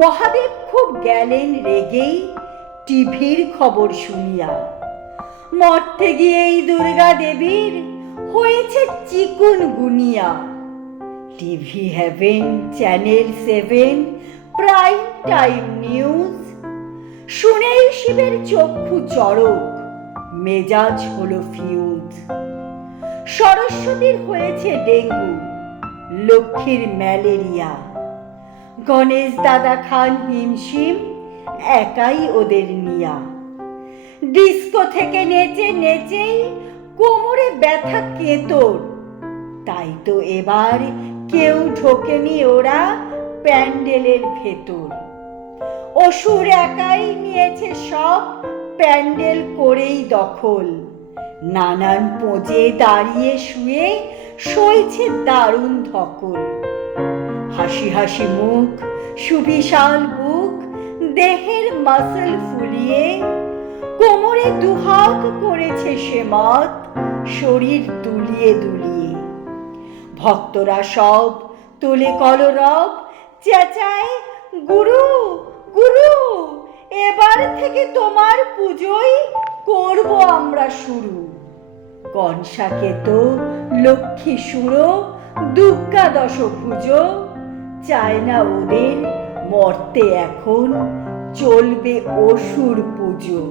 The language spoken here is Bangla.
মহাদেব খুব গেলেন রেগেই টিভির খবর শুনিয়া। মর্তে গিয়েই দুর্গা দেবীর হয়েছে chikungunya. TV heaven, channel 7 prime time news শুনেই শিবের চক্ষু চড়ক, মেজাজ হলো ফিউজ। সরস্বতীর হয়েছে ডেঙ্গু, লক্ষ্মীর ম্যালেরিয়া। গণেশ দাদা খান হিমশিম একাই ওদের নিয়া। ডিস্কো থেকে নেচে নেচেই কোমরে ব্যথা কেতর, তাই তো এবার কেউ ঢোকেনি ওরা প্যান্ডেলের ভেতর। অসুর একাই নিয়েছে সব প্যান্ডেল করেই দখল। নানান পোজে দাঁড়িয়ে শুয়ে সইছে দারুণ ধকল। হাসি হাসি মুখ, সুবিশাল বুক, দেহের মাসল ফুলিয়ে কোমরে দুহাত করেছে সে মত, শরীর দুলিয়ে দুলিয়ে। ভক্তরা সব তোলে কলরব, চেঁচায় গুরু গুরু, এবার থেকে তোমার পুজোই করব আমরা শুরু। কনসাকে তো লক্ষ্মী সুরো, দুর্গা দশভুজ, চায় না ওদের মর্তে এখন চলবে অসুর পুজো।